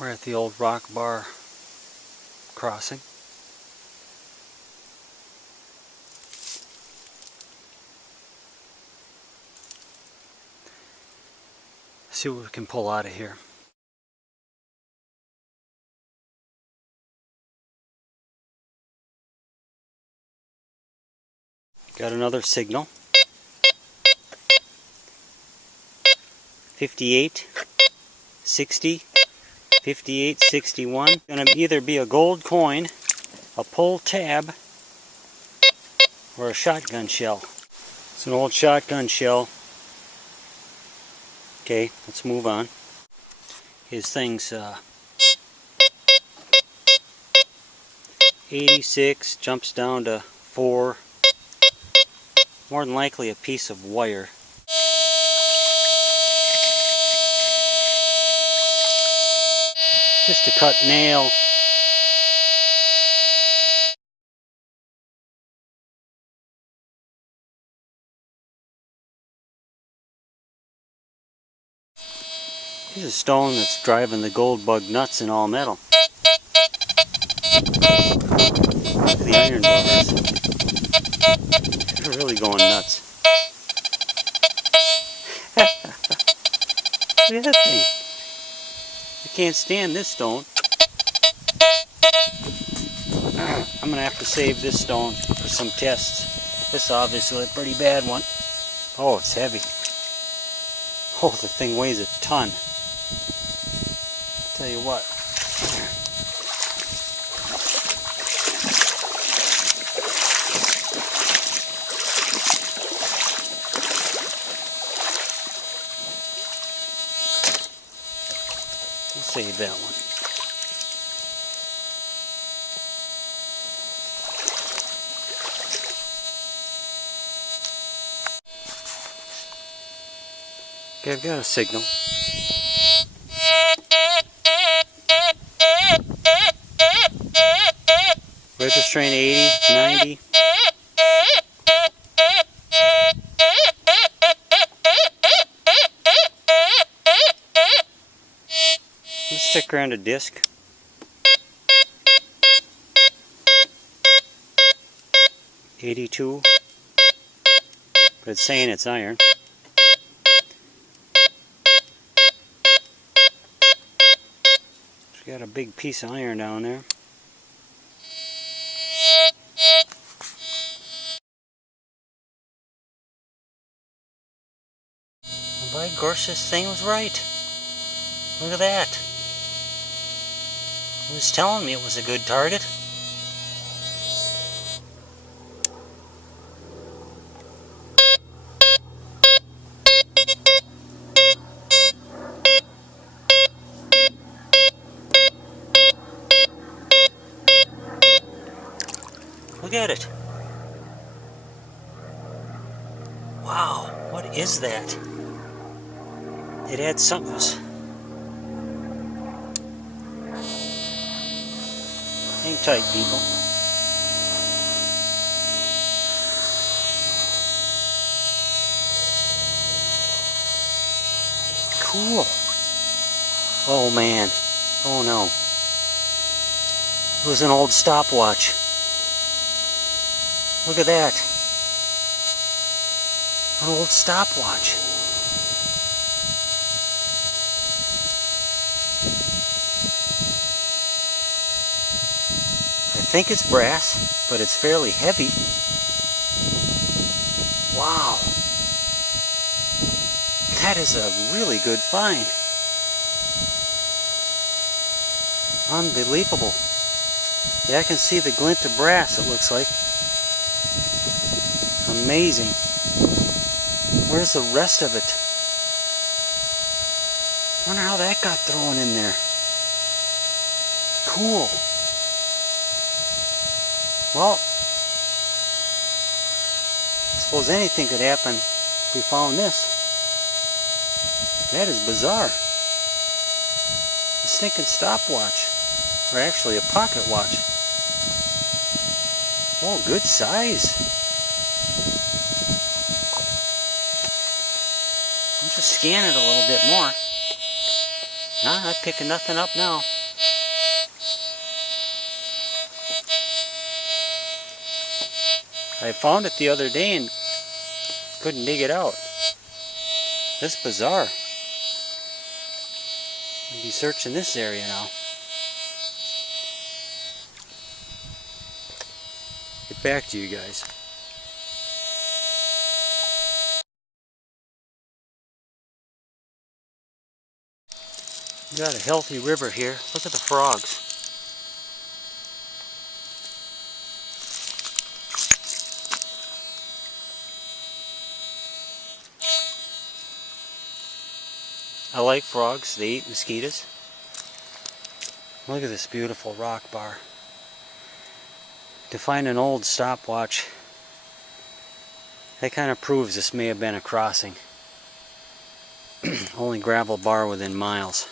We're at the old rock bar crossing. See what we can pull out of here. Got another signal. 58, 60, 58, 61. Gonna either be a gold coin, a pull tab, or a shotgun shell. It's an old shotgun shell. Okay, let's move on. His thing's 86, jumps down to 4. More than likely a piece of wire. Just a cut nail. This is a stone that's driving the gold bug nuts in all metal. Look at the iron bars. They're really going nuts. Look at that thing. I can't stand this stone. I'm going to have to save this stone for some tests. This is obviously a pretty bad one. Oh, it's heavy. Oh, the thing weighs a ton. I'll tell you what. We'll save that one. Okay, I've got a signal. Registering 80, 90. Let's stick around a disc. 82. But it's saying it's iron. It's got a big piece of iron down there. By gosh, this thing was right. Look at that. It was telling me it was a good target. Look at it. Wow, what is that? It had something. Hang tight, people. Cool. Oh man. Oh no. It was an old stopwatch. Look at that. An old stopwatch. I think it's brass, but it's fairly heavy. Wow. That is a really good find. Unbelievable. Yeah, I can see the glint of brass, it looks like. Amazing. Where's the rest of it? I wonder how that got thrown in there. Cool. Well, I suppose anything could happen if we found this. That is bizarre. A stinking stopwatch. Or actually a pocket watch. Oh, good size. I'll just scan it a little bit more. Nah, I'm picking nothing up now. I found it the other day and couldn't dig it out. That's bizarre. I'll be searching this area now. Get back to you guys. We got a healthy river here. Look at the frogs. I like frogs. They eat mosquitoes. Look at this beautiful rock bar. To find an old stopwatch, that kind of proves this may have been a crossing. Only gravel bar within miles.